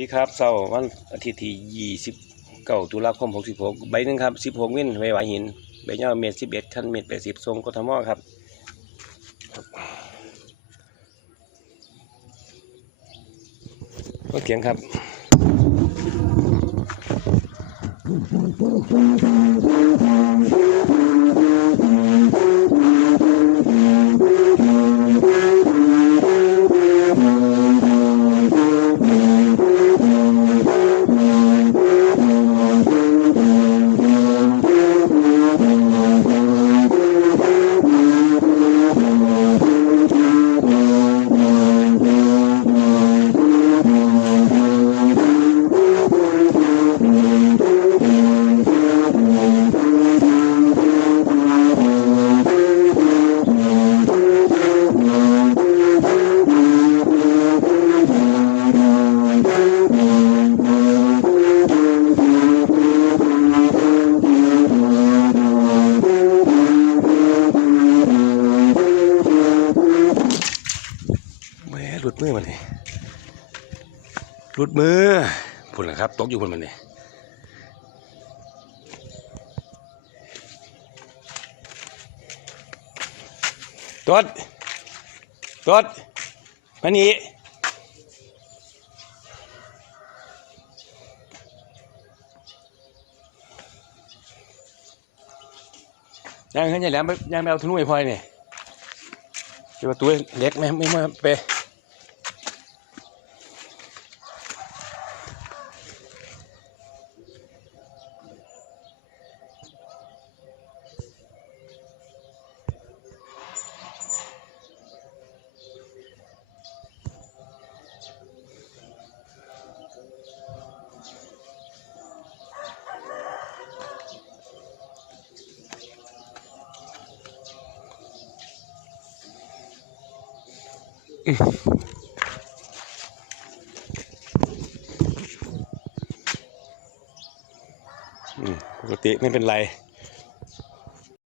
ดีครับเสาร์วันอาทิตย์ที่ยี่สิบเก้าตุลาคมหกสิบหกใบหนึ่งครับสิบหกวินไว้ไหวหิน ใบยาเมตรสิบเอ็ดขั้นเมตรแปดสิบทรงกทมครับ ก็เขียงครับแห ลุดมือมันนี่หลุดมือพุ่นละครับ ตกอยู่พุ่นมันนี่ตดตดมานี่ยังขึ้นยังแหลมไปยังไปเอาทุนุ้ยพลอยเนี่เดี๋ยวตัวเล็กไหมไม่มาไป ปกติไม่เป็นไร